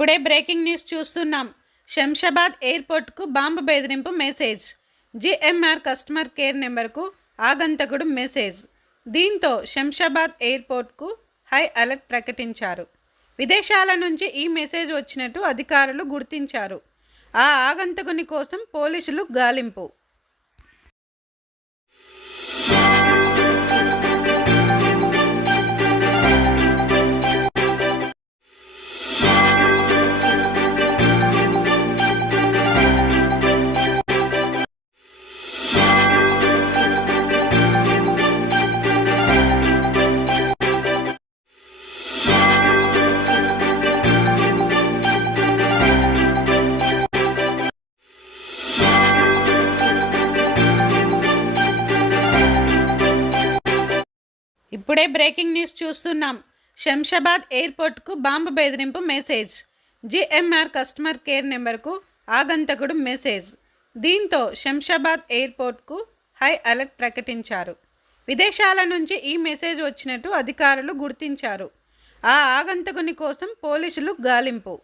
ఇప్పుడే breaking news చూస్తున్నాం. Shamshabad ఎయిర్పోర్ట్కు bomb బెదిరింపు మెసేజ్. జిఎంఆర్ కస్టమర్ కేర్ నెంబర్కు ఆగంతకుడు మెసేజ్. దీంతో శంషాబాద్ ఎయిర్పోర్ట్కు హై అలర్ట్ ప్రకటించారు. విదేశాల నుంచి ఈ మెసేజ్ వచ్చినట్టు అధికారులు గుర్తించారు. ఆ ఆగంతకుని కోసం పోలీసులు గాలింపు. ఇప్పుడే బ్రేకింగ్ న్యూస్ చూస్తున్నాం. శంషాబాద్ ఎయిర్పోర్ట్కు బాంబు బెదిరింపు మెసేజ్. జిఎంఆర్ కస్టమర్ కేర్ నెంబర్కు ఆగంతకుడు మెసేజ్. దీంతో శంషాబాద్ ఎయిర్పోర్ట్కు హై అలర్ట్ ప్రకటించారు. విదేశాల నుంచి ఈ మెసేజ్ వచ్చినట్టు అధికారులు గుర్తించారు. ఆ ఆగంతకుని కోసం పోలీసులు గాలింపు.